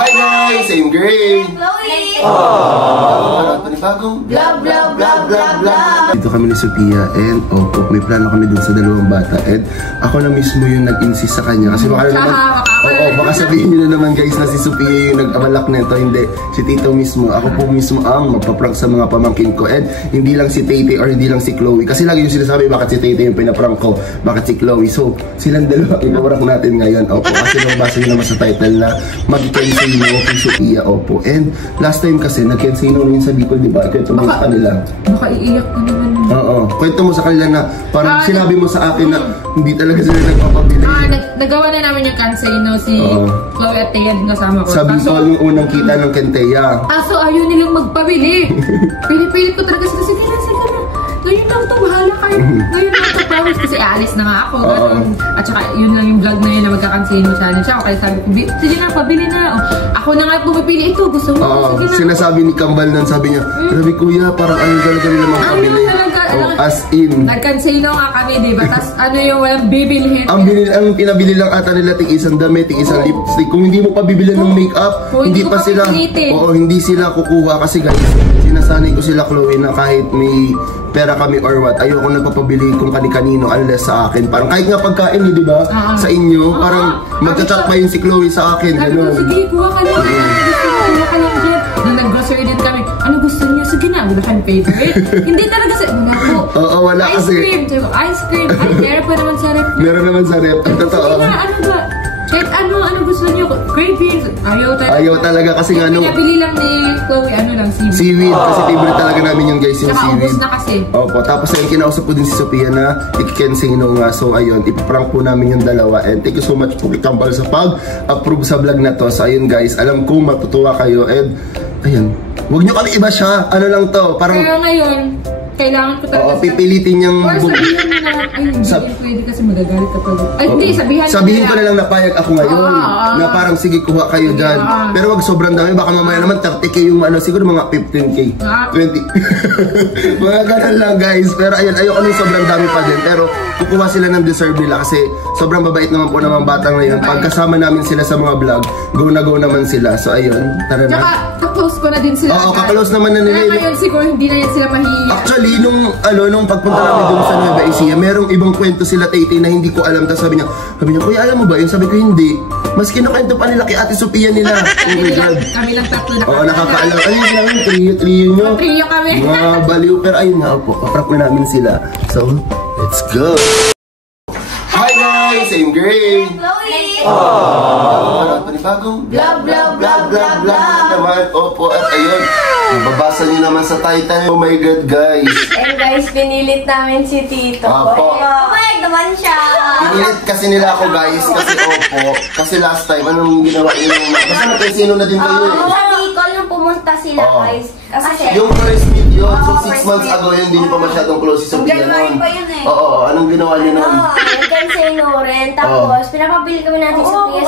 Hi guys! I'm Gray! Chloe! Panibagong Vlog, vlog, vlog, vlog, vlog! Dito kami ni Sophia and may plano kami dun sa dalawang bata and ako na mismo yung nag-insist sa kanya kasi baka naman baka sabihin nyo na naman guys na si Sophia yung nag-amalak nito. Hindi, si Tito mismo. Ako po mismo ang magpa-prank sa mga pamangkin ko and hindi lang si Tete or hindi lang si Chloe kasi lagi yung sinasabi bakit si Tete yung pinaprank ko, bakit si Chloe. So silang dalawa ipaprank natin ngayon. Opo, kasi nabasa nyo naman sa title na mag-kensino kay Sophia. Opo, and last time kasi nag-kensino rin sa Bicol, diba? Kwento mo sa kanila. Baka iiyak ka naman. Oo, kwento mo sa kanila na parang sinabi mo sa akin na hindi talaga sila nagpapabili. Nagawa na namin yung kensino si Chloe at Thea din kasama ko. Sa Bicol yung unang kita ng Kenteya. So ayaw nilang magpabili. Pinipilit ko talaga sila, sige na. Ngayon lang ito, bahala kayo. Ngayon lang ito, promise kasi aalis na nga ako. At saka yun lang yung vlog na yun na magkakansino challenge ako. Kaya sabi ko, sige na, pabili na. Ako na nga pumipili ito, gusto mo. Sige na. Sinasabi ni Kambal nun, sabi niya, grabe kuya, parang ano talaga nila magpabili. As in. Nagkansino nga kami, diba? Tapos ano yung walang bibilhin. Ang pinabili lang ata nila tig-isang damit, tig-isang lipstick. Kung hindi mo pabibili ng makeup, hindi pa sila, hindi sila kukuha kasi guys, sinasanay ko sila Chloe na kahit may pera kami or what, ayoko nagpapabili kung kani-kanino unless sa akin. Parang kahit nga pagkain di ba? Sa inyo, parang magchat-chat pa yung si Chloe sa akin. Ganun. Sige, kuha ka lang. Kuha ka lang dyan. Nung nag-grocery din kami, ano gusto niya? Sige na, wala kang favorite. Hindi talaga sa... Oo, wala kasi. Ice cream. Ay, meron pa naman sa rep. Meron naman sa rep. Totoo. Sige na, ano ba? Kahit ano gusto niyo? Cravings. Ayaw talaga kasi nga nung... Pinabili lang ni Chloe, seaweed. Seaweed. Kasi favorite talaga namin yung guys yung seaweed. Nakaubos na kasi. Opo. Tapos ayun, kinausap ko din si Sophia na ikikensino nga. So ayun, ipaprank po namin yung dalawa. And thank you so much po kay Kambal sa pag-approve sa vlog na to. So ayun guys, alam ko matutuwa kayo. And ayun, huwag nyo kami iba siya. Ano lang to? Parang... Pero ngayon, kailangan ko talaga. Pipilitin niyang... Or sabihin mo na lang, ay hindi pwede kasi magagalit ka pala. Ay hindi, sabihin ko na lang na payag ako ngayon. Na parang sige, kuha kayo dyan. Pero wag sobrang dami, baka mamaya naman 30k yung siguro mga 15k. 20. Mga ganun lang guys. Pero ayun, ayoko nung sobrang dami pa din. Pero kukuha sila ng deserve nila kasi sobrang babait naman po ng mga batang ngayon. Pagkasama namin sila sa mga vlog, go na go naman sila. So ayun, tara na. Tsaka, ka-close ko na din sila. Oo, ka-close naman na nila. Kaya ngayon siguro hindi na yan sila mahihiya. Actually, nung pagpunta namin dun sa Nueva Ecija, merong ibang kwento sila Tete na hindi ko alam. Tapos sabi niya, kuya alam mo ba yun? Sabi ko hindi. Mas kinukwento pa nila kay Ate Sophia nila. Oh my God. Kami lang tatlo na. Oo, nakakaalam. Ano yung namin? Trio nyo. Trio kami. Mga baliw. Pero ayun nga po, paprank na namin sila. So, let's go. Hi guys! I'm Gray! Chloe! Panibagong vlog, vlog, vlog, vlog, vlog naman. Opo, at ayun, nababasa nyo naman sa title. Oh my God guys! Eh guys, pinilit namin si Tito. Opo. Pumayag naman siya. Pinilit kasi nila ako guys, kasi opo. Kasi last time, anong ginawa nyo? Basta nagkasino na din kayo eh. Sa Bicol nung pumunta sila guys. Kasi yung first meet yun, so 6 months ago yun, hindi pa masyadong close si Sophia January nun. pa yun eh. Oo, anong ginawa nyo nun? Nagkansino rin. Tapos, pinapabili kami natin sa Sophia.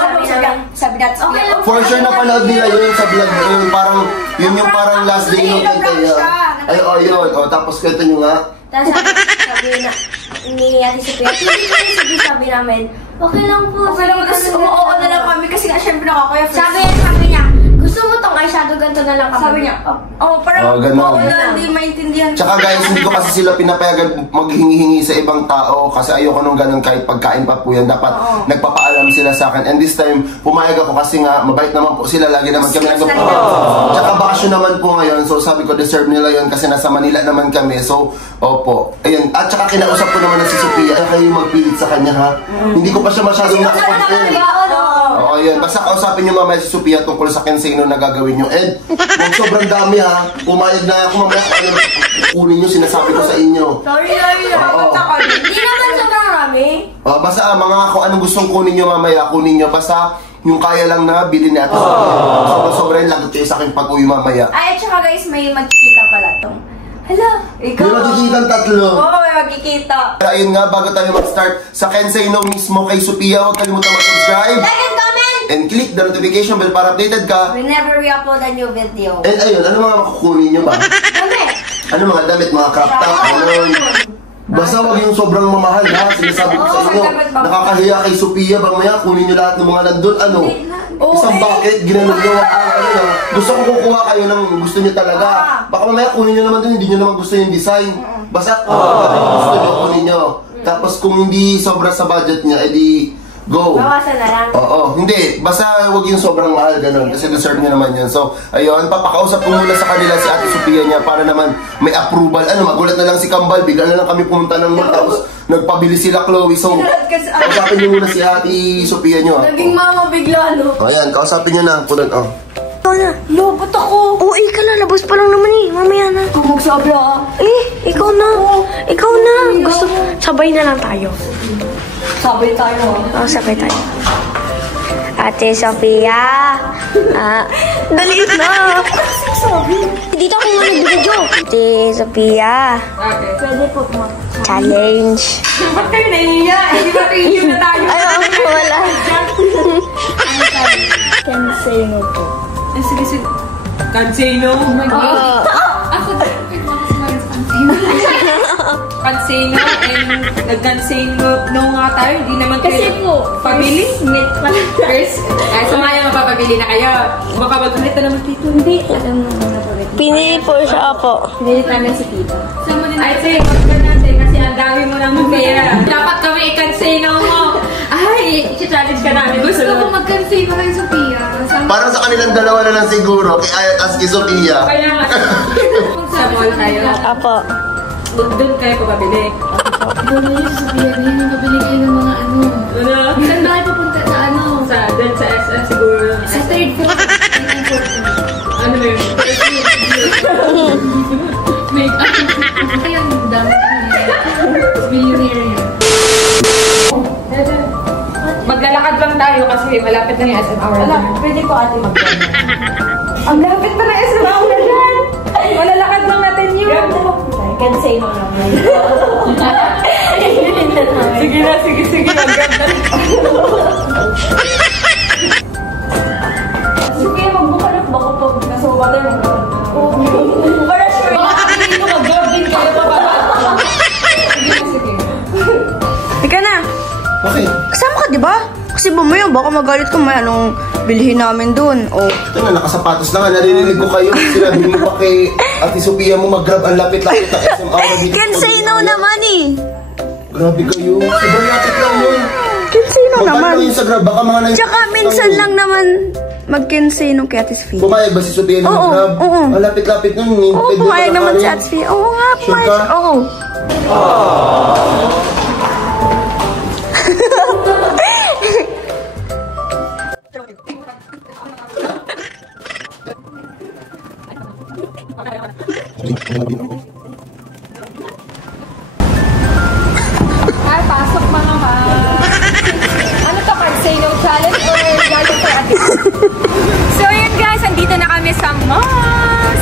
Sabi natin Sophia. For sure napanood nila yun sa vlog yun. Parang, yun yung parang last day nung Kenteya. Ay, yun. Tapos kwento nyo nga. Tapos sabi na, ni Ate Sophia, sabi namin, okay lang po. Okay lang, kasi oo na lang kami kasi nga syempre nakakaya. Sabi niya, gusto mo tong eyeshadow, ganito na lang kami. Sabi niya, parang ganun. hindi maintindihan. Tsaka guys, hindi ko kasi sila pinapayagan maghingi-hingi sa ibang tao kasi ayoko nung ganun kahit pagkain pa po yan. Dapat nagpapaalam sila sa akin. And this time, pumayag ako kasi nga, mabait naman po sila. Lagi naman kami nagpapaalam. Tsaka bakasyon naman po ngayon. So sabi ko, deserve nila yun kasi nasa Manila naman kami. So, opo. Ayun. At tsaka kinausap ko naman na si Sophia. Ay, kayo magpilit sa kanya ha. Hindi ko pa siya masyadong nakapag-end. Oo, yun. Basta kausapin nyo mamaya si Sophia tungkol sa kensino na gagawin nyo. And kung sobrang dami ha, pumayag na ako mamaya kung ano kunin nyo, sinasabi ko sa inyo. Sorry. Hindi naman sobrang rami. Basta mga kung anong gustong kunin nyo mamaya, kunin nyo. Basta yung kaya lang na bilhin ni Ate Sophia. Sobrang lagot kayo sa akin pag-uwi mamaya. Ay, at saka guys, may magkikita pala tong. Hala, ikaw. May magkikita ang tatlo. Oo, may magkikita. Ayun nga, bago tayo mag-start sa kensino mismo kay Sophia, huwag kalimutan mag-subscribe. Like and comment! And click the notification bell para updated ka. Whenever we upload a new video. And ayun, ano mga makukunin nyo ba? Damit! Ano mga damit, mga crop top, ayun. Basta wag yung sobrang mamahal ha. Sinasabi ko sa inyo, nakakahiya kay Sophia. Bang maya, kunin nyo lahat ng mga nandun. Ano? Isang bucket, ginanong nyo. Gusto ko kukuha kayo ng gusto nyo talaga. Baka mamaya kunin nyo naman dun, hindi nyo naman gusto yung design. Basta gusto nyo, kunin nyo. Tapos kung hindi sobra sa budget niya, edi go. Bawasan na lang. Oo, hindi. Basta huwag yung sobrang mahal, ganun. Kasi deserve niya naman yun. So, ayun, papakausap ko muna sa kanila si Ate Sophia niya para naman may approval. Ano, magulat na lang si Kambal. Bigla na lang kami pumunta ng mall. Tapos, nagpabili sila Chloe. So, kausapin niyo muna si Ate Sophia niyo. Naging mama bigla, no? O, ayan, kausapin niyo na. Punod, oh. Ikaw na. No, ba't ako? Oo, ka na. Labas pa lang naman eh. Mamaya na. Kung magsabi Ikaw na. Ikaw na. Gusto, sabay na lang tayo. Sabi tayo. Sabay tayo. Ate Sophia. Dali na. Dito ako nga nag-video. Ate Sophia. Okay. Pwede po mo. Challenge. Ba't kayo naiiya? Hindi ba review na tayo? Ay, wala. Can say no po. Sige, sige. Can't say no. Oh my God. Ako can't say no and nag-can't say no nga tayo. Hindi naman kayo Kasi po, pabili. Meet pa lang. First, ay sumaya mapapabili na kayo. Baka magkalit na naman dito. Hindi. Alam mo na pabili. Pinili po siya po. Pinili namin si Tita. Ay, say, magka natin kasi ang dami mo ng pera. Dapat kami i-can't say no mo. Ay, i-challenge ka namin. Gusto ko mag-can't say no kay Sophia. Parang sa kanilang dalawa na lang siguro. Kay Ayat as kay Sophia. Kaya nga. Sa mall tayo. Apo. Doon kayo papabili. Doon niyo si Sophia. Ngayon yung pabili kayo ng mga ano. Ano? Saan ba kayo papunta sa ano? Doon sa SM siguro. Sa third floor. Ano ba yun? Make up. Ayun, dami. Millionaire yun. Maglalakad lang tayo kasi malapit na yung SM hour. Pwede po ate mag-gano. Ang lapit na ng SM hour dyan! Malalakad lang natin yun. Can say no naman. Sige na, sige, sige. Maganda. Sige, magbukalap ba kapag nasa water mo? Para sure. Baka kapilin mo mag-grab din kayo pababa. Sige na, sige. Ika na. Okay. Kasama ka, di ba? Kasi mamaya, baka magalit ka may anong bilhin namin dun. O. Ito na, nakasapatos na nga. Narinig ko kayo. Sinabi mo pa kay Ate Sophia mo mag-grab ang lapit-lapit na SM Aura dito. Can say no naman eh. Grabe kayo. Sobrang lapit lang yun. Can say no Magkano naman. yun sa grab? Baka mga 9. Tsaka minsan lang naman mag-can say no kay Ate Sophia. Pumayag ba si Sophia ng Oo, grab? oo. Ang lapit-lapit nun. Oo, pumayag naman si Ate Sophia. Oo nga, Sure pumayag. ka? Oo. Ay, pasok mga ka. Ano to, can't say no challenge or galing for ate? So yun guys, andito na kami sa mall.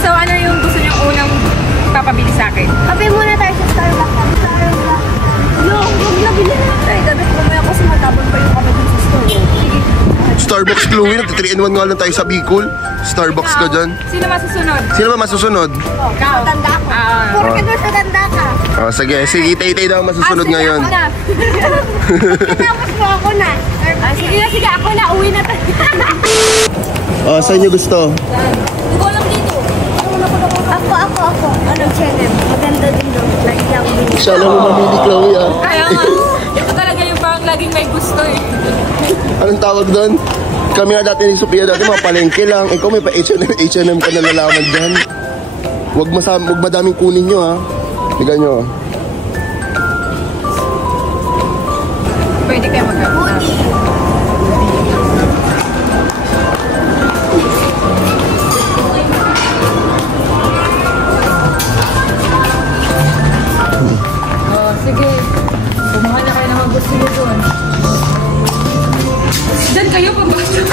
So ano yung gusto niyong unang papabili sa akin? Kape muna tayo sa Starbucks. Yung, huwag na bilhin na tayo. Dapat mamaya kasi matabon pa yung kape dun sa store. Sige. Starbucks Chloe. 3-in-1 nga lang tayo sa Bicol. Starbucks ka dyan. Sino masusunod? Sino ba masusunod? Ikaw. Tanda ka. Ah. Porke doon sa tanda ka. Oh, sige, sige. Tay-tay daw masusunod Sige, ngayon. ako na. Tapos mo ako na. Sige na, sige. Ako na. Uwi na tayo. Oh, saan nyo gusto? Ikaw lang dito. Ako. Ano, Chenem? Maganda din doon. Like yung bilhin. Siya lang mo mamili, Chloe, ah. Kaya nga. Ito talaga yung parang laging may gusto eh. Anong tawag doon? Kami nga dati ni Sophia dati mga palengke lang. Ikaw may pa H&M ka na lalaman dyan. Huwag madaming kunin nyo, ha. Tiga nyo. Pwede kayo mag-grab. Oh, sige. Kumuha na kayo ng mga gusto nyo doon. Diyan kayo pabasok.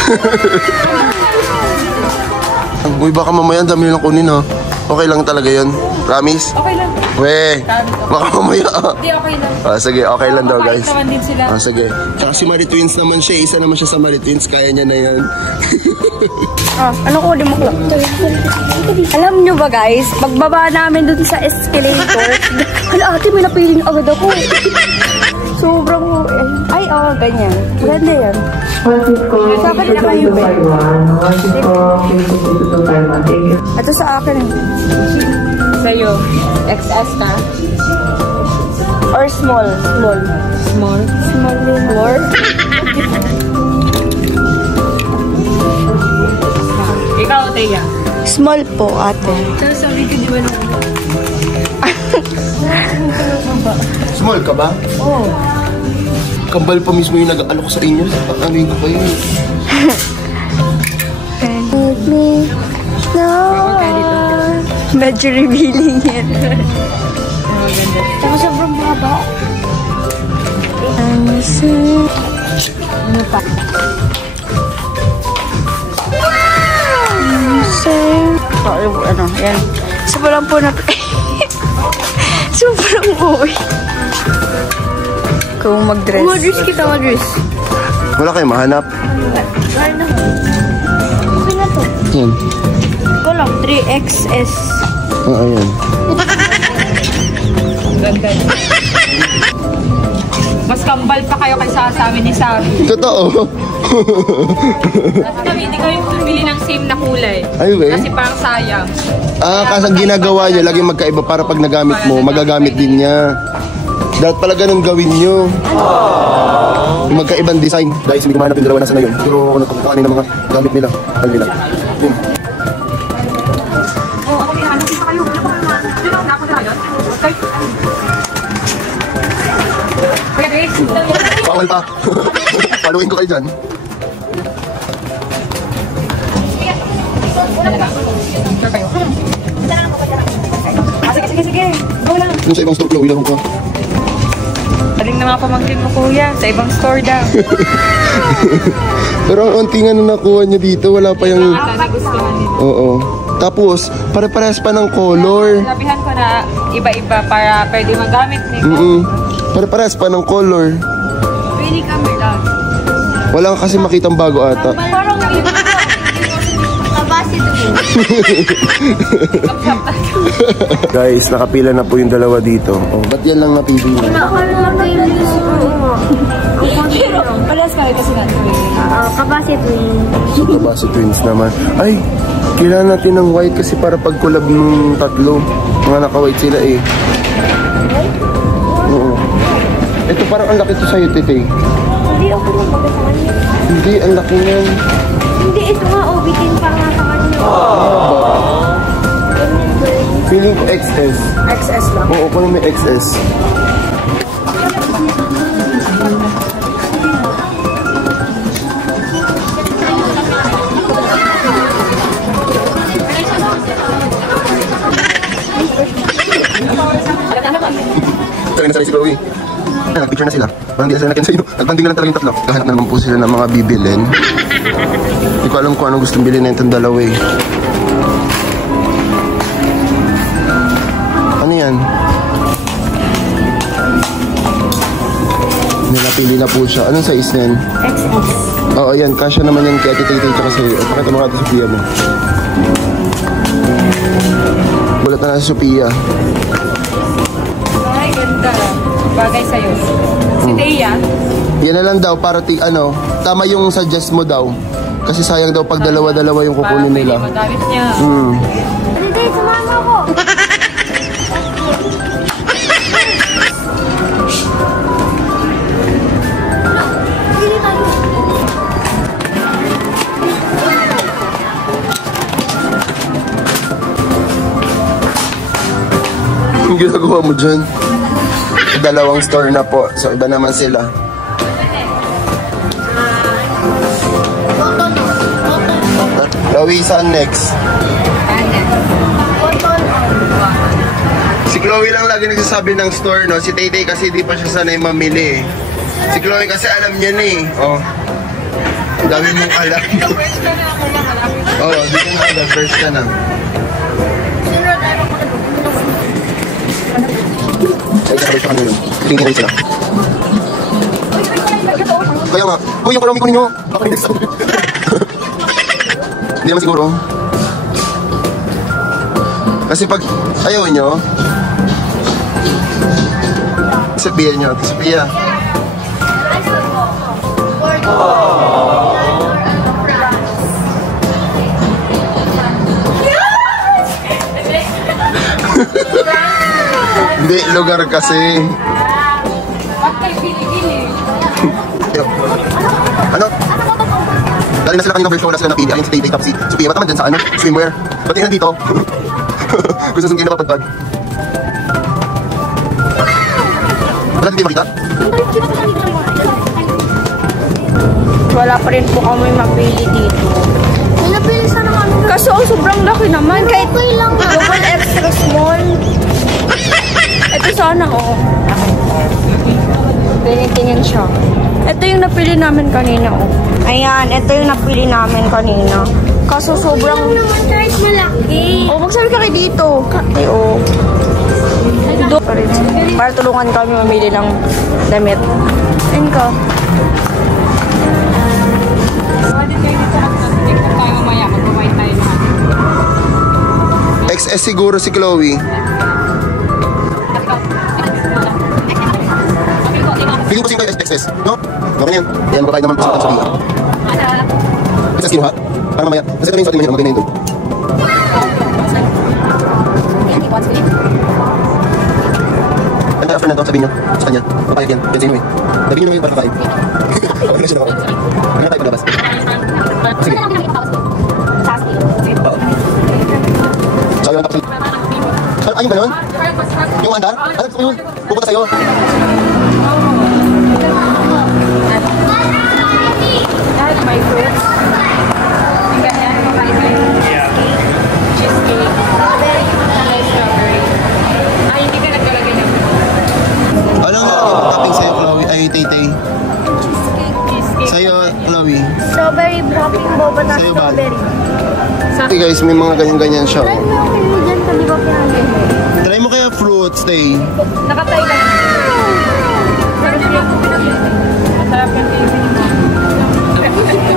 Uy, baka mamaya ang dami nilang kunin, ha. Okay lang talaga yun. Promise? Okay lang. Weh, baka mamaya, ah. Hindi, okay lang. Ah, sige, okay lang daw, Mabait guys. naman din sila. Ah, sige. Tsaka si Marie Twins naman siya. Isa naman siya sa Marie Twins. Kaya niya na yan. Ano ko, limuklap. Alam nyo ba guys, pagbaba namin dun sa escalator, hala ate, may napiling agad ako. Sobrang ay, oo, ganyan. Maganda yan. Sa akin na kayo, be. Ito sa akin. Sa'yo, XS na? Or small? Small. Small? Small din. More? Ikaw, Teya? Small po, ate. Pero sabi ko, di ba na? Small ka ba? Oo. Kambal pa mismo yung nag-aalok sa inyo. Ano ko kayo? Make me know. Medyo revealing yan. Saka sobrang baba. Ano pa? Ano, yan. Sobrang po na... Sobrang uwi. Kung mag-dress. Mag-dress kita, mag-dress. Wala kayo mahanap? Okay na to. Yan. Ito lang, 3XS. Oo, yan. Ganda. Mas kambal pa kayo kaysa sa amin ni Sabi. Totoo. Kami, hindi kami bumili ng same na kulay. Ay, we? Kasi parang sayang. Kasi ang ginagawa niya, laging magkaiba para pag nagamit mo, magagamit din niya. Dapat pala ganun gawin nyo. Magkaibang design. Guys, hindi ko mahanap yung dalawa nasa ngayon. Pero ako nagkakanin ng mga gamit nila. Ano nila? Yun. Bawal pa. Paluin ko kayo dyan. Sige. Go lang. Yung sa ibang store, Chloe lang ko. Aling na mga pamangkin mo, kuya. Sa ibang store daw. Pero ang unti nga na nakuha niya dito, wala pa yung... Sana gustuhan nila. Oo. Tapos, pare-parehas pa ng color. Sabihan ko na iba-iba para pwede magamit nito. Pare-parehas pa ng color. Pwede kami lang. Wala ka kasi makitang bago ata. Parang naiba ko. Kabasit mo. Guys, nakapila na po yung dalawa dito. Oh, ba't yan lang napipili? Pero, palas kayo kasi natin. Kabasit mo. Kabasi twins naman. Ay, kailangan natin ng white kasi para pag collab ng tatlo. Mga naka-white sila eh. Oo. Ito parang ang laki to sa'yo, Tete. Hindi ako lumagay sa kanya. Hindi, ang laki niyan. Hindi, ito nga, bitin pa nga sa kanya. Feeling ko XS. XS lang. Oo, kung may XS. Tawin na sila si Chloe. Nag-picture na sila. Parang di na sila nakin sa inyo. Nagbanding na lang talaga yung tatlo. Kahanap naman po sila ng mga bibilin. Hindi ko alam kung anong gustong bilhin na itong dalawa eh. Ano yan? Nilapili na po siya. Anong size na yan? XS. Oo, yan. Kasya naman yan kaya titay-tay tsaka sa'yo. Pakita mo ka ito Sophia mo. Bulat na si Sophia. Ay, ganda. Bagay sa'yo. Si Teya. Yan na lang daw para tama yung suggest mo daw. Kasi sayang daw pag dalawa-dalawa yung kukunin nila. Para pwede magamit niya. Hindi, sumama ko. Ang ginagawa mo dyan? Dalawang store na po. So, iba naman sila. Chloe, saan next? Si Chloe lang lagi nagsasabi ng store, no? Si Tay kasi di pa siya sanay mamili. Si Chloe kasi alam niya na eh. Oh. Ang dami mong alam. Oo, di ka na alam. First ka na. Ay, kakabay siya kanina. Tingin ko sila. Kaya nga, uy, yung karami ko ninyo. Hindi naman siguro. Kasi pag ayaw nyo, sabihan nyo, Sophia, Hindi, lugar kasi. Ba't kayo pinigili? Ano? Galing na sila kanina version na sila napili. Ayun si Tay tapos si Sophia. Ba't naman dyan sa ano? Swimwear. Ba't yun nandito? Kung sa sungkin na mapadpad. Wala hindi makita? Wala pa rin po kami mapili dito. May napili sana kami. Kaso ang sobrang laki naman. Kahit lang. double extra small. Ito sana, oo. Tingin siya. Ito yung napili namin kanina, oh. Ayan, ito yung napili namin kanina. Kaso sobrang... naman kahit malaki. Oh, magsabi ka kayo dito. Ay, oh. Para tulungan kami mamili ng damit. Ayun ka. Pwede kayo dito mag-tiktok tayo mamaya. Mag-buy tayo na. XS siguro si Chloe. Feeling ko kayo XS, no? Okay na yan. Yan, babae naman sa sabihin. XS kinuha? Para mamaya. Kasi kami yung suatin mo yun. Maganda yun doon. Ano after na ito, sabihin nyo sa kanya. Papayag yan. Yan sa inyo eh. Sabihin nyo na yun para kakain. Okay na siya na ako. Ano na tayo paglabas? Sige. Oo. So, yun, tapos... Ayun ba nun? Yung andar? Ano gusto ko yun? Pupunta sa'yo. Lahat may fruits. Ang ganyan, makain. Cheesecake. Strawberry. Ay, hindi ka nagkalagay ng Anong topping sa'yo, Chloe? Ay, Tay-Tay. cheesecake. Sa'yo, Chloe. Strawberry popping boba na Sa'yo, Bal. strawberry. Okay guys, may mga ganyan-ganyan siya. Try mo yung pinili dyan, di ba pinili? Try mo kaya fruits, Tay. Nakatay lang. Masarap yung TV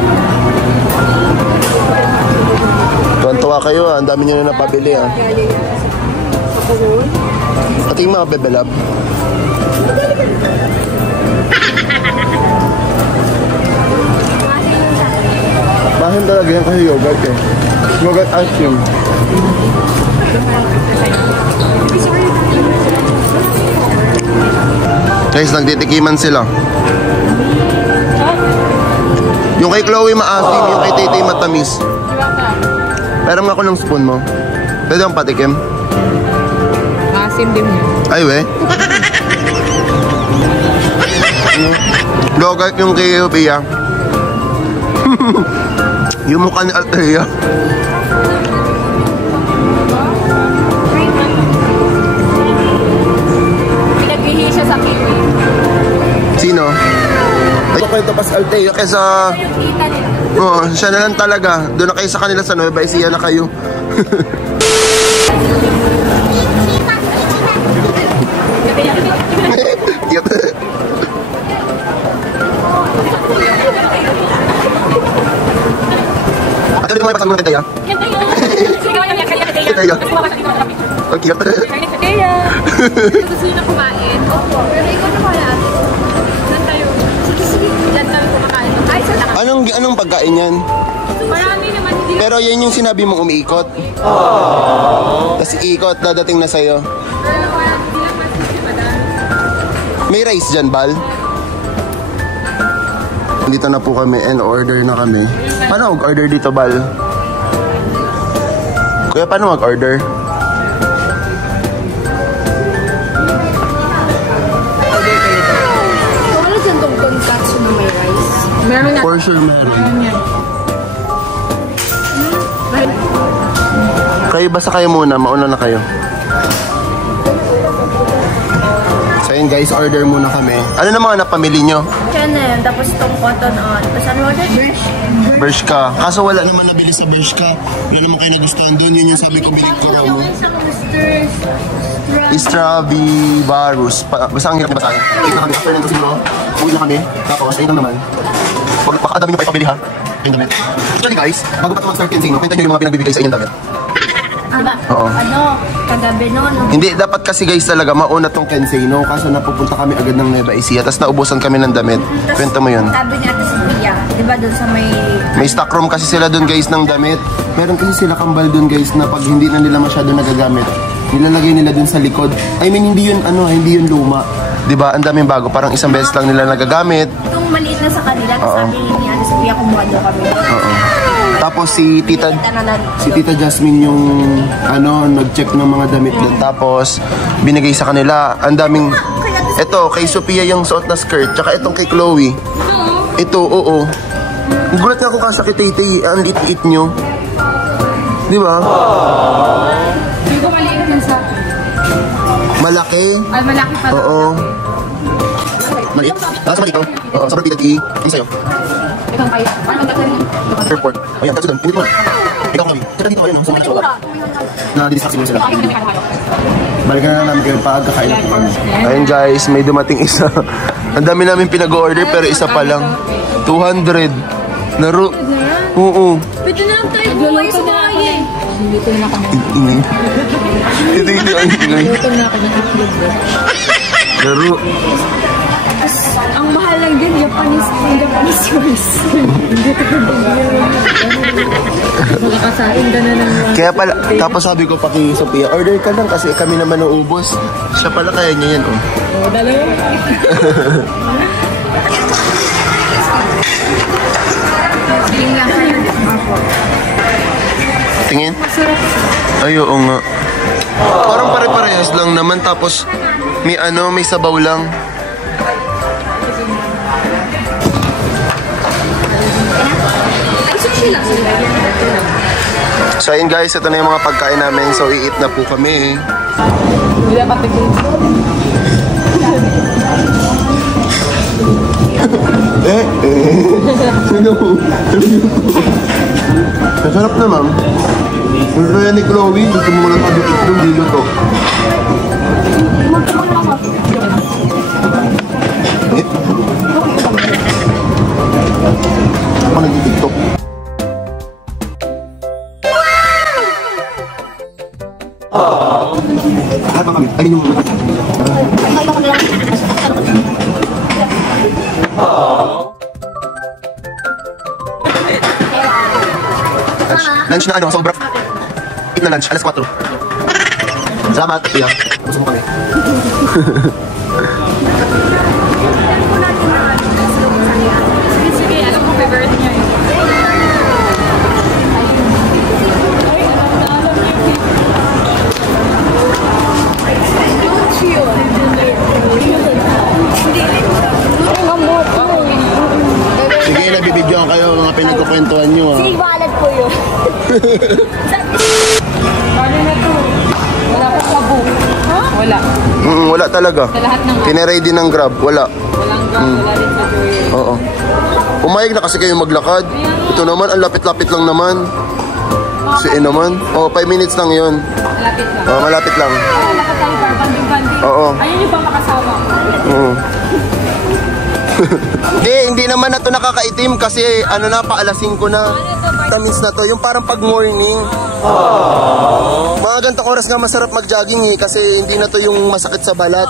mo. Tuwan-tuwa kayo ah, ang dami nyo na napabili ah. Pati yung mga bebelab. Bahan talaga yan kasi yogurt eh. Yogurt ice cream. Guys, nagtitikiman sila. Yung kay Chloe maasim, yung kay Tay-Tay matamis. Pero ako ng spoon mo. Pwede ang patikim? Asim din niya. Ay, we. Yogurt yung kay Pia. Yung mukha ni Altea. Pinaghihi siya sa kiwi. Sino? Ay, kwento pas Altea kaysa... Yung tita nila. Oo, siya na lang talaga. Doon na kayo sa kanila sa Nueva Ecija na kayo. At ano mo ipasal mo na Altea? Altea. Ang cute. Gusto nyo na kumain? Opo. Pero ikaw na kaya ate. Saan tayo? Sige, sige. Diyan kami kumakain. Ay, sa lahat. Anong pagkain yan? Marami naman. Hindi Pero yan yung sinabi mong umiikot. Tapos ikot, dadating na sa'yo. Pero wala. Hindi lang masisi madami. May rice dyan, Bal? Dito na po kami and order na kami. Paano mag-order dito, Bal? Kuya, paano mag-order? Wala dyan tong tonkatsu na may rice. Meron na. For sure, meron. Kayo, basta kayo muna. Mauna na kayo. So yun guys, order muna kami. Ano na mga napamili nyo? Chanel, tapos itong cotton on. Tapos ano order? Bershka. Kaso wala naman nabili sa Bershka. Wala naman kayo nagustuhan doon. Yun yung sabi ko bilhin ko na mo. Stradivarius. Basta ang hirap na basahin. Ito na kami. After nito siguro, uwi na kami. Tapos, ayun lang naman. Baka dami nyo pa ipabili ha. Ayun damit. Actually guys, bago pa ito mag-start cleansing, kwenta nyo yung mga pinagbibigay sa inyong damit. Oo. Ano? Kagabi noon. Hindi, dapat kasi guys talaga mauna tong Kensei, no? Kaso napupunta kami agad ng Nueva Ecija, tapos naubusan kami ng damit. Kwento mo yun. Sabi niya ito si Pia, ba dun sa may... May stock room kasi sila doon guys ng damit. Meron kasi sila kambal doon guys na pag hindi na nila masyado nagagamit, nilalagay nila doon sa likod. I mean, hindi yun hindi yun luma. 'Di ba? Ang daming bago, parang isang beses lang nila nagagamit. Itong maliit na sa kanila, sabi ni Ate Sophia, kumuha daw kami. Oo. Tapos si Tita Jasmine yung nag-check ng mga damit doon. Tapos binigay sa kanila. Ang daming ito kay Sophia yung suot na skirt, tsaka itong kay Chloe. Ito, oo. Gulat nga ako kasakit Tay, ang liit-liit nyo. Di ba? Hindi ko maliit yun sa akin. Malaki? Ay, malaki pa. Oo. Maliit? Nasa maliit, oo. Sobrang tita T. Hindi sa'yo. Ikaw kayo. Ano ba kayo? Airport. Ayan, kasi doon. Pinit mo. Ikaw kami. Kaya dito kayo, no? Sa mga tsola. Na-distract siguro sila. Balikan na namin kayo pag kakain po kami. Ayun guys, may dumating isa. Ang dami namin pinag-order pero isa pa lang. 200. Laro. Oo. Pwede na lang tayo buhay sa bahay eh. Dito na kami. Ingay. Ito ang ingay. Dito na kami. Laro. Ang mahal lang din, Japanese yours. Hindi ko Makakasain ka na ng... Kaya pala, tapos sabi ko pa kay Sophia, order ka lang kasi kami naman uubos. Siya pala kaya niya yan, oh. Dalawa. Tingin lang kayo. Tingin? Ay, oo nga. Parang pare-parehas lang naman, tapos may sabaw lang. So ayun guys, ito na yung mga pagkain namin. So i-eat na po kami. Hindi dapat Masarap naman. Gusto yan ni Chloe, gusto mo lang pag-ikit doon, dilo to. Ako nag-tiktok. Lahat ba kami? Ayun yung... Lunch na sobra. Eat na lunch, alas 4. Salamat, Tia. Gusto mo kami. Sige, alam ko favorite niya eh. Sige, nabibidyoan kayo mga pinagkukwentuhan nyo, ha? Sige, wallet ko yun. Paano na to? Wala pa sabo. Wala. Wala talaga. Sa lahat ng... Tineready ng Grab, wala. Walang gang, wala rin sa Joy. Oo. Pumayag na kasi kayo maglakad. Ito naman, ang lapit-lapit lang naman. Naman. 5 minutes lang yun. Malapit lang. Malapit lang. Lakad tayo para banding-banding. Oo. Ayun yung pang makasama. Oo. Hindi naman na to nakakaitim kasi paalas 5 na. Tamis na to, yung parang pag morning. Mga gantong oras nga masarap mag-jogging kasi hindi na to yung masakit sa balat.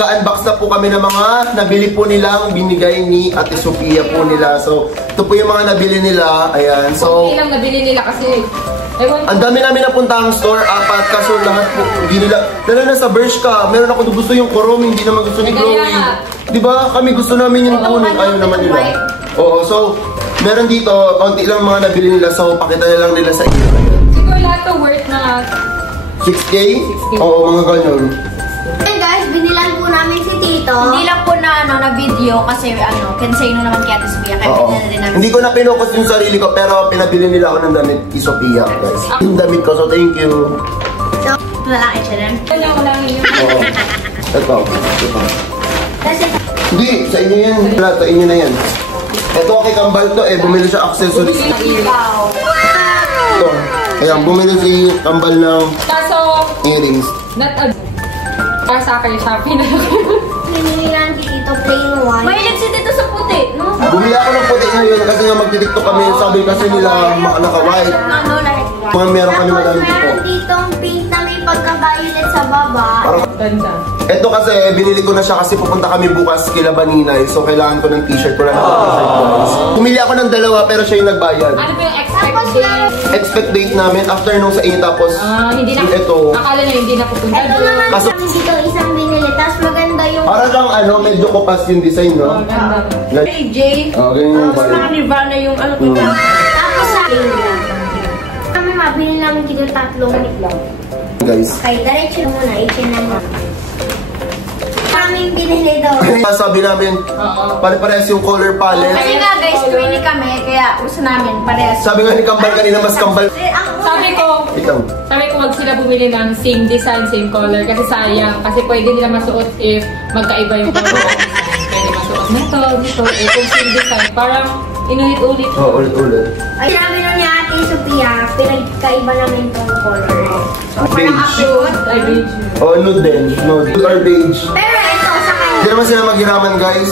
Ka-unbox na po kami ng mga nabili po nilang binigay ni Ate Sophia po nila. So, ito po yung mga nabili nila. Ayan, so... Ilang nabili nila kasi... Ang dami namin napuntahang store, 4, kaso lahat po, hindi nila... Lalo na sa Bershka, meron ako gusto yung Kuromi, hindi naman gusto ni Chloe. Diba? Kami gusto namin yung kunin, ayaw naman nila. Oo, so... Meron dito, konti lang mga nabili nila, so pakita na lang nila sa inyo. Siguro lahat to worth na... 6K? Oo, mga ganyan. Hey guys, binilan po namin si Tito. Hindi lang po na video kasi kensay na naman kay Ate Sophia. Kaya Oo. pinili namin. Hindi ko na pinokos yung sarili ko, pero pinabili nila ako ng damit kay Sophia, guys. Yung damit ko, so thank you. So, lalaki siya rin. Wala yun. Oo. Ito. Kasi Hindi, sa inyo yan. Wala, sa inyo na yan. Ito kay Kambal to, bumili siya accessories. Wow. Ito. Ayan, bumili si Kambal ng Kaso, earrings. not a... Para sa akin, Shopee na lang. binili lang si Tito plain white. Mahilig si Tito sa puti, no? Bumili ako ng puti ngayon kasi nga magtitiktok kami. Sabi kasi nila naka-white. Like Mga meron kami Tapos madami meron tiktok. ditong pink na may magka-violet sa baba. Ganda. Ito kasi, binili ko na siya kasi pupunta kami bukas kila Baninay. So, kailangan ko ng t-shirt. Wala na t-shirt, guys. Pumili ako ng dalawa, pero siya yung nagbayad. Ano ba yung expect date? Expect date namin, after nung sa inyo, tapos Hindi na. ito. Akala niya hindi na pupunta Ito doon. naman Kaso- kami dito isang binili. Tapos maganda yung... Para lang medyo kupas yung design, no? Ganda. Like, AJ. ganyan yung Tapos vibe. mga Nirvana yung ano ko. Tapos sa... Kami mabili namin dito 3 niklaw. Guys. Okay, diretso muna. H&M na. Kaming binili daw. Sabi namin, pare-parehas yung color palette. Kasi nga guys, twinny kami, kaya gusto namin parehas. Sabi nga ni Kambal kanina, mas Kambal. Ikaw, sabi ko wag sila bumili ng same design, same color kasi sayang. Kasi pwede nila masuot if magkaiba yung color. Pwede masuot nito. Eh kung same design, parang inulit-ulit. Oo, ulit-ulit. Ay, sabi nun ni Ate Sophia, pinagkaiba namin itong color. Beige. Ay, beige. Oh, nude din. Nude or beige. Pero ito, sa kanya. Hindi naman sila maghiraman, guys.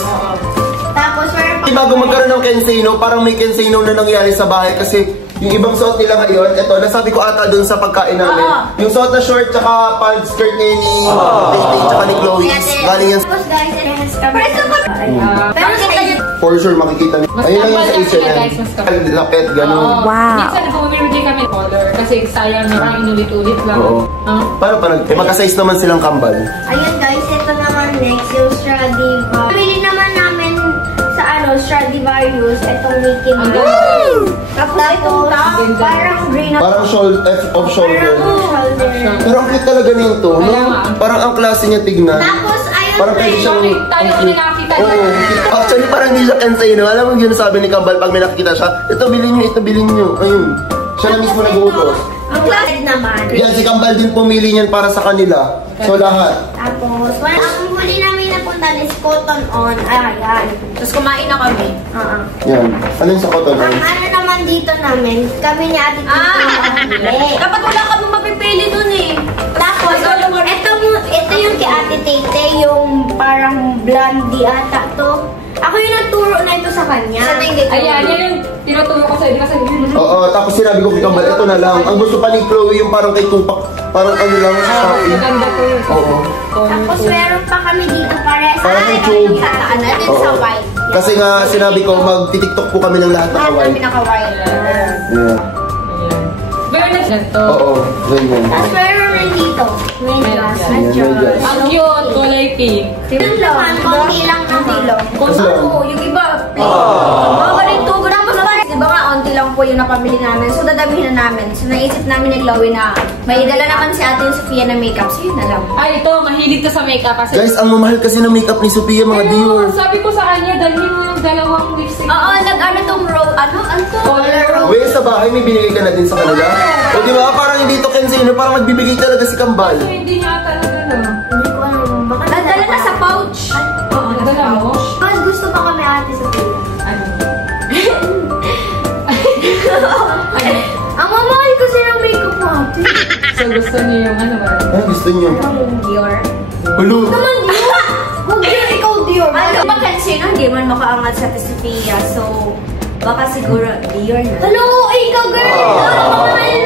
Tapos, meron pa. Bago magkaroon ng Kenseno, parang may Kenseno na nangyari sa bahay kasi yung ibang suot nila ngayon, ito, nasabi ko ata dun sa pagkain namin. Yung suot na short tsaka pants skirt ni Tay tsaka ni Chloe. Galing yan. Tapos, guys, rehas kami. Pero sa kanya, For sure, makikita niyo. Mas Ayun lang kapal yung lang sa sila, H&M. guys, mas kapal. Lapet, gano'n. Wow. Minsan bumili din kami color kasi sayang na parang inulit-ulit lang. Oo. Paano pa magka-size naman silang kambal? ayun guys, ito naman next, yung Stradivarius. Pili naman namin sa Stradivarius, itong Mickey Ang Mouse. ganda. Tapos itong parang green na Parang off shoulder. shoulder. Pero ang cute talaga nito, no? Kaya nga. Parang ang klase niya tignan. Tapos, ayun Parang pwede guys, siyang... Tayo ang kung cute. nakakita Oo. niya. Actually, parang hindi siya Kenseno. Alam mo yung sabi ni Kambal pag may nakikita siya, ito bilhin nyo. Ayun. Siya na mismo nag-uutos. ang classic naman. Yan, si Kambal din pumili niyan para sa kanila. So, lahat. Tapos, ang huli namin napunta is Cotton On. Ayan. Tapos kumain na kami. Yan. Ano yung sa cotton? Ang ano naman dito namin, kami ni Ate Tita. Dapat wala kami mapipili dun eh. Tapos, ito yung kay Ate Tete, yung parang blondie ata to. Ako yung nagturo na ito sa kanya. Sa tingin ko. Ayan, yan yung tinuturo ko sa'yo. Kasi Oo, tapos sinabi ko kay Kambal, ito na lang. Ang gusto pa ni Chloe yung parang kay Tupac. Parang ano lang sa Shopee. maganda to yun. Oo. Tapos meron pa kami dito pares. Parang Ay, tube. yung tataan natin Oo. sa white. Kasi nga sinabi ko, mag-tiktok po kami ng lahat na Lahat kawaii. namin naka-white. Yeah. Ayan. Meron na ganito. Oo, ganyan. Tapos meron rin dito. Medyas. Ayan, medyas. Ang cute, kulay pink. Yung laman, konti lang ng kilo. Kung Kasi lang. ano, yung iba, plain. Mga ganito, tapos parang, di ba nga, onti lang po yung napamili namin. So, dadamihin na namin. So, naisip namin ni Chloe na may dala naman si Ate Sophia na makeup. So, yun na lang. Ay, ito, mahilig to sa makeup kasi. Guys, ang mamahal kasi ng makeup ni Sophia, mga Dior. Sabi ko sa kanya, dalhin mo yung dalawang lipstick. Oo, nag-ano tong rose, ano to? Color rose. Wait, sa bahay may binigay ka na din sa kanila? O di ba? Parang hindi to Kenseno, parang nagbibigay talaga si Kambal. So, hindi niya talaga, no? Hindi ko alam. Baka Nadala na sa pouch. Oo, nadala mo? Mas gusto pa kami Ate Sophia. Ano? Ang mamahal kasi ng makeup mo, Ate. So, gusto niyo yung ano ba? Ay, gusto niyo. Dior. Hulo. Naman Dior! Huwag Dior, ikaw Dior. Ano ba kasi hindi man makaangat sa Ate Sophia. So, baka siguro Dior na. Hello, ay ikaw girl!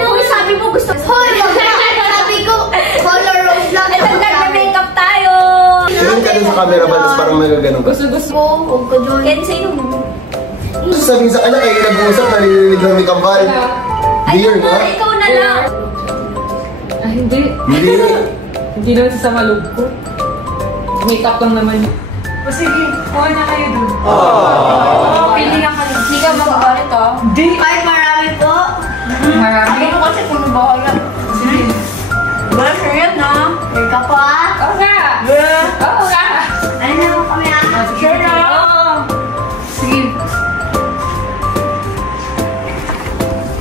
Uy, sabi mo gusto. Hoy, sabi ko, color rose lang. Ito nagka-makeup tayo. Tingin ka din sa camera ba, tapos parang may gaganon ka. Gusto. Ko, huwag ko dyan. Kensino mo. Sabihin sa kanya, kayo nag-uusap, nalililig lang ni Kambal. Dior nga. Ikaw na lang. Ah, hindi. Hindi. Hindi naman sa malug ko. Makeup lang naman. O sige, kuha na kayo dun. Pili lang kayo. Hindi ka magawa nito. Hindi. Ay, marami po. Marami. Ano kasi kung nabahala. Sige. Wala siya yan na. Here ka pa. Oo nga. Oo nga. Ano naman kami Ate? Sure na. Oo. Sige.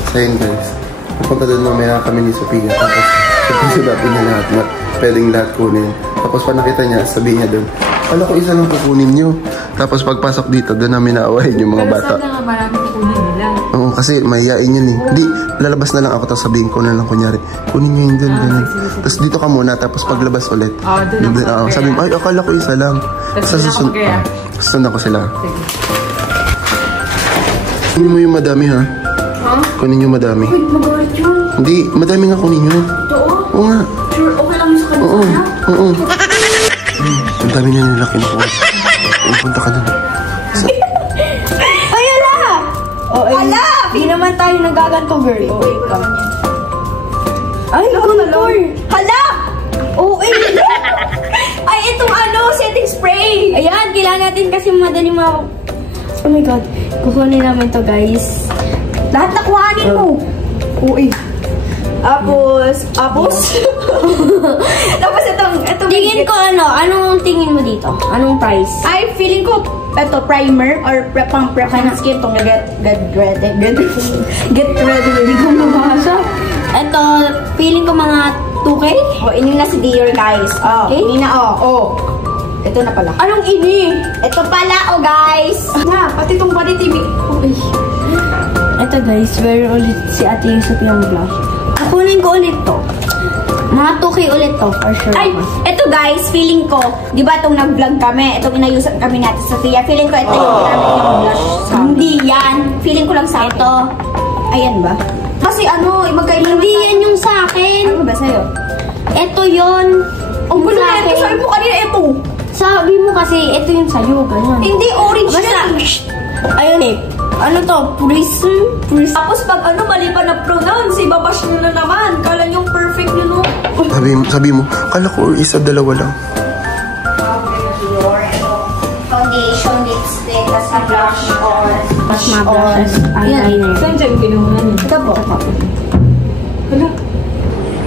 So yun guys, napunta doon mamaya kami ni Sophia. Tapos sabi niya lahat na pwedeng lahat kunin. Tapos pa nakita niya, sabi niya doon, alam ko isa lang kukunin niyo. Tapos pagpasok dito, doon namin naawahin yung mga bata. Pero sana marami kukunin nila. Oo, kasi mayayain yun eh. Hindi, lalabas na lang ako, tapos sabihin ko na lang kunyari, kunin niyo yun doon, ganun. Tapos dito ka muna, tapos paglabas ulit. Doon ako sabi mo, ay, akala ko isa lang. Tapos Sa doon ako kaya. susunod ako sila. Sige. Kunin mo yung madami ha. Kunin yung madami. Magalit yun. Hindi, madami nga kunin yun. Ito, Oo nga. Sure, okay lang yun sa kanya. Oo. Ang dami niya nila kinukuha. Punta ka dun. Ay, ala! Ala! Di naman tayo nagaganto, girl. Ay, naku, hala! Oo, ay, itong setting spray. Ayan, kailangan natin kasi madali Oh my God. Kukunin namin to, guys. Lahat nakuhanin mo. Oo, Tapos itong tingin ko anong tingin mo dito? Anong price? Ay, feeling ko ito primer or pang preference skin tong get ready. Get ready. Hindi ko mabasa. Ito, feeling ko mga 2K. Ini na si Dior, guys. Okay? Ini na, ito na pala. Anong ini? Ito pala, guys. Na, pati itong body TV. Okay. Ito, guys, very ulit si Ate Yusuf yung blush. Kukunin ko ulit to. Mga 2K ulit to, for sure. Ay, ito guys, feeling ko, di ba itong nag-vlog kami, itong inayusan kami natin sa Sophia, feeling ko ito yung ginamit yung blush. Hindi yan. Feeling ko lang sa ito. Ayan ba? Kasi magkailan. Hindi yan yung sa akin. Ano ba sa'yo? Ito yun. Ang gulo na ito. Sabi mo kanina ito. Sabi mo kasi ito yung sa'yo. Ganyan. Hindi, orange yan. Ayun eh. Ano to? Prism? Tapos pag mali pa na pronounce, ibabash nyo na naman. Kala nyo perfect nyo, no? Sabi mo, kala ko isa, dalawa lang. Foundation, lipstick, tas blush on. Mas mablashes, eyeliner. Saan dyan kinuha niyo? Ito po. Hala.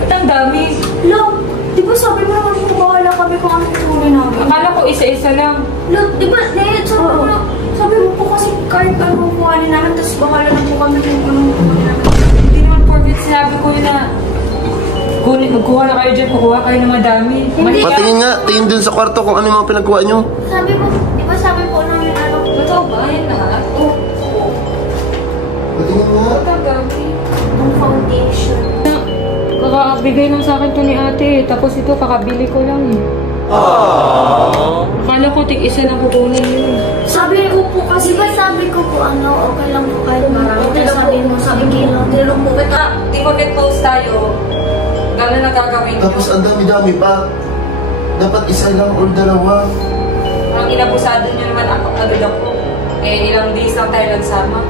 Ba't ang dami? Look, di ba sabi mo naman kung bahala kami kung anong tuloy namin? Akala ko isa-isa lang. Look, di ba, sabi mo po kasi kahit ano kuhanin namin, tapos bahala na po kami kung anong kuhanin namin. Hindi naman porket sinabi ko yun na magkuha na kayo dyan, kukuha kayo ng madami. Patingin nga, tingin dun sa kwarto kung ano yung mga pinagkuha nyo. Sabi mo, di ba sabi po namin Totoo ba? Ayan na. Patingin nga. Ang dami. ng foundation. Kakabigay lang sa akin to ni ate, tapos ito kakabili ko lang eh. Akala ko tig-isa lang kukunin yun. Sabi ko po kasi, ba sabi ko po okay lang po kahit marami. Okay lang sabi mo, sabi ko, tinanong po kita. Di ba get close tayo? Gano'n na gagawin nyo? Tapos ang dami-dami pa. Dapat isa lang or dalawa. Ang inabusado nyo naman ako, agad ako. Eh, ilang days lang tayo nagsama.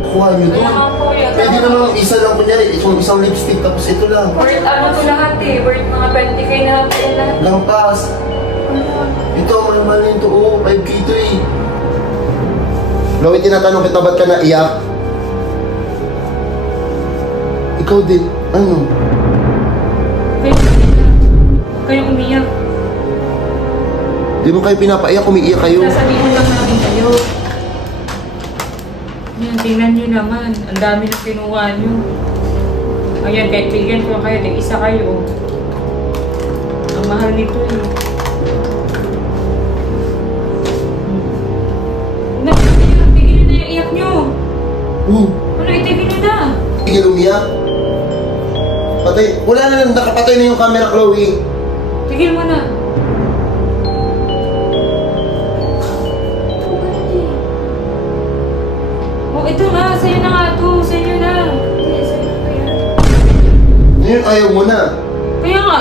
Kuha nyo to. Kaya nga po yun. Pwede naman isa lang, kunyari, isang lipstick, tapos ito lang. Worth to lahat eh. Worth mga 20k na lang tayo lahat. Lampas. Ito, mahal yun to. 5K to eh. Chloe, tinatanong kita, ba't ka naiyak? Ikaw din. Ano? Kayo umiyak. Di mo kayo pinapaiyak, umiiyak kayo. Sasabihin lang namin kayo. Yan, tingnan nyo naman. Ang dami na kinuha nyo. Ayan, kahit bigyan ko kayo, isa kayo. Ang mahal nito eh. Tigil nyo na yung iyak nyo. Ano, itigil nyo na. Tigil umiyak. Patay. Wala na lang, nakapatay na yung camera, Chloe. Tigil mo na. Oh, ito nga. Sa'yo na nga ito. Sa'yo na. Ngayon, ayaw mo na. Kaya nga,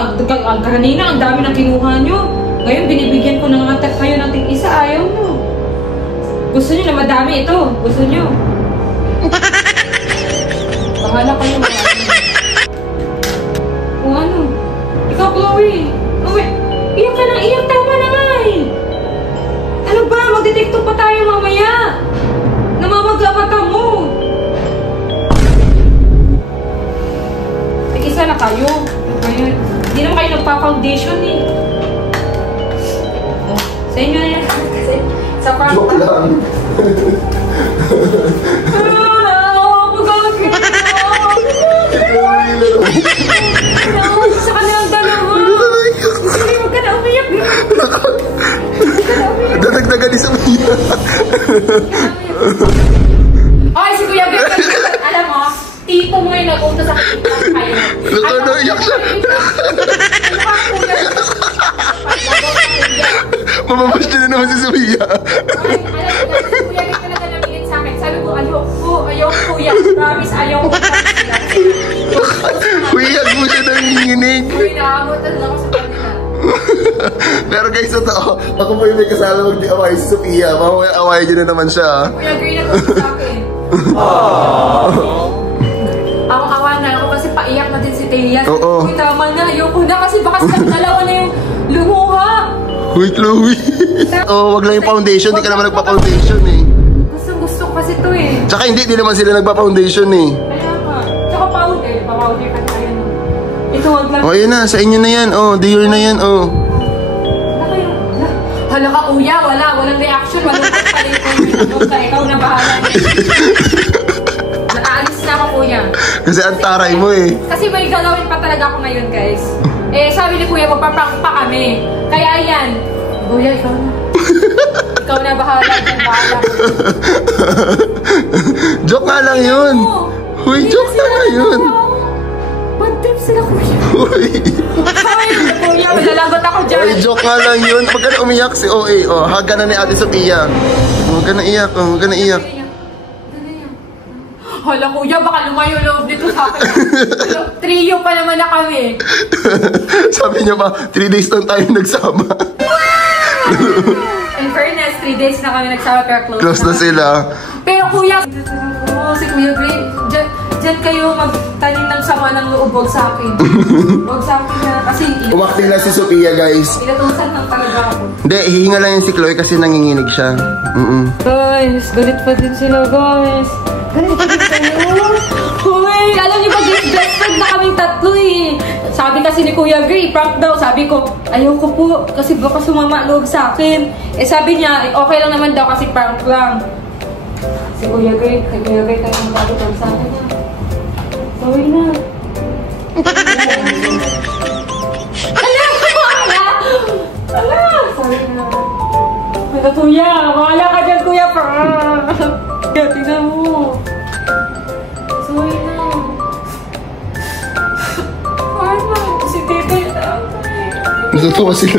kanina ang dami na kinuha nyo. Ngayon, binibigyan ko na nga kayo ng tig-isa. Ayaw nyo. Gusto nyo na madami ito. Gusto nyo. Bahala kayo madami. Kung ano. Ikaw, Chloe. Iyak ka na. Iyak. Tama na nga eh. Ano ba? Magdetekto pa tayo mamaya. Namamagla mata mo. Tig-isa na kayo. Ngayon, hindi naman kayo nagpa-foundation eh. Oh, sa inyo na yan. Kasi sa kwarto. Joke lang. Ako gagawin. Sa kanilang dalawa. Sige, huwag ka na umiyak. Dadagdagan ni Sophia. Ay, si Kuya Bek, alam mo, tipo mo yung nag-unta sa kayo. Nakanoyak siya. Ay, Mamamas na naman si Sophia. alam mo, si Kuya Bek talaga Pero guys, totoo, ako po yung may kasama mag-away si Sophia. Mamaya awayin nyo na naman siya. Kuya Gray na sa akin. Awa na ako kasi paiyak na din si Thea. Oo. Uy, tama na. Ayoko na kasi baka sa dalawa na yung lumuha. Uy, Chloe. Wag lang yung foundation. Hindi ka naman nagpa-foundation eh. Gusto ko kasi ito eh. Tsaka hindi naman sila nagpa-foundation eh. Kaya nga. Tsaka powder. Pa-powder kasi ayun. Ito wag lang. O, ayun na. Sa inyo na yan. Dior na yan. Hala ka kuya, walang reaction, walang pagpalit. Ikaw na bahala. Naalis na ako kuya. Kasi ang taray mo eh. Kasi may galawin pa talaga ako ngayon guys. Sabi ni kuya, magpaprank pa kami. Kaya yan. Kuya, ikaw na. Ikaw na bahala. Bahala. Joke nga lang yun. Uy, joke na nga yun. Bad trip sila kuya. Uy. Ay, kuya, malalagot ako dyan. Uy, joke nga lang yun. Pag ka na umiyak si OA, haga na ni Ate Sophia. Huwag ka na iyak, huwag ka na iyak. Hala kuya, baka lumayo loob dito sa akin. Trio pa naman na kami. Sabi niya pa, 3 days lang tayo nagsama. In fairness, 3 days na kami nagsama pero Close na sila. Pero kuya, si Kuya Gray, dyan kayo magtanim ng sama ng loob, huwag sa akin. Huwag sa akin na, kasi Umakti na si Sophia, guys. inatusan lang talaga ako. Hindi, hihinga lang yun si Chloe kasi nanginginig siya. Guys, galit pa din sila, guys. Galit pa din kayo. Uy, alam niyo ba, best friend na kaming tatlo eh. Sabi kasi ni Kuya Gray, prank daw. Sabi ko, ayoko po, kasi baka sumama loob sa akin. Sabi niya, okay lang naman daw kasi prank lang. Si Kuya Gray, kay Kuya Gray kayo ang bago daw sa akin niya. Sorry na. Ala! Sorry na. Pero kuya, wala ka dyan kuya pa. Kaya tingnan mo. Sorry na. Paano? Si Tito yun lang. Natutuwa sila.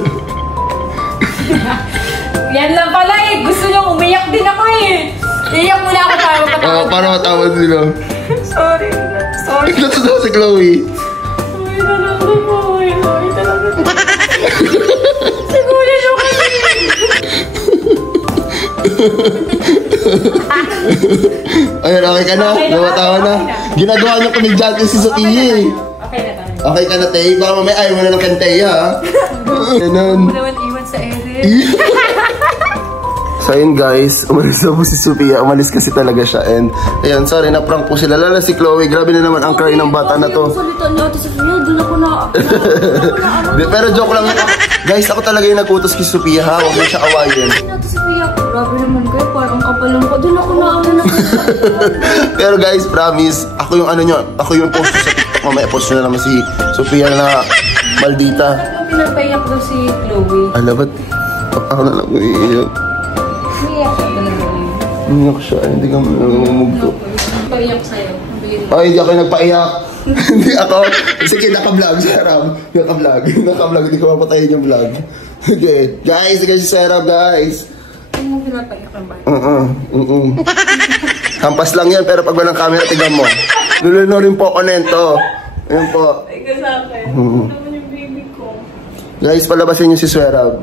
Yan lang pala eh. Gusto niyo umiyak din ako eh. Iyak muna ako para mapatawa. Para matawad sila. Sorry na. Sorry. Natutuwa si Chloe. Sorry na lang ako. Sorry talaga. Siguro nyo kasi. Ayun, okay ka na? Okay na. Nawatawa na? Okay na. Ginagawa niya komedyante si Sophia eh. Okay na tayo. Okay ka na, Tay? Baka mamaya ayaw mo na ng kantay, ha? Ganun. Ako naman iwan sa Eric. So ayun guys, umalis na po si Sophia. Umalis kasi talaga siya. And ayun, sorry, na-prank po sila. Lala si Chloe, grabe na naman ang cry ng bata na to. Salita niya, Ate Sophia, doon ako na... Pero joke lang yun. Guys, ako talaga yung nagkutos kay Sophia, ha? Huwag mo siya awayin. Ate Sophia, grabe naman kayo, parang kapal lang ko. Doon ako na... Pero guys, promise, ako yung ano nyo, ako yung post ko sa TikTok. Mamaya post nyo na naman si Sophia na maldita. Pinapayak daw si Chloe. Ala, ba't ako na lang umiiyak? Umiyak ka talaga yun. Umiiyak siya, hindi ka mamumugto. Paiyak sa'yo. Ay, hindi ako nagpaiyak. Hindi ako. Sige, naka-vlog si Sarab. Naka-vlog. Naka-vlog. Hindi ko mapatayin yung vlog. Okay. Guys, sige si Sarab, guys. Ano mo pinapaiyak ang bahay? Hampas lang yan, pero pag walang camera, tignan mo. Luluno rin po ako nento. Ayan po. Ay, ka sa akin. Ano naman yung baby ko? Guys, palabasin niyo si Sarab.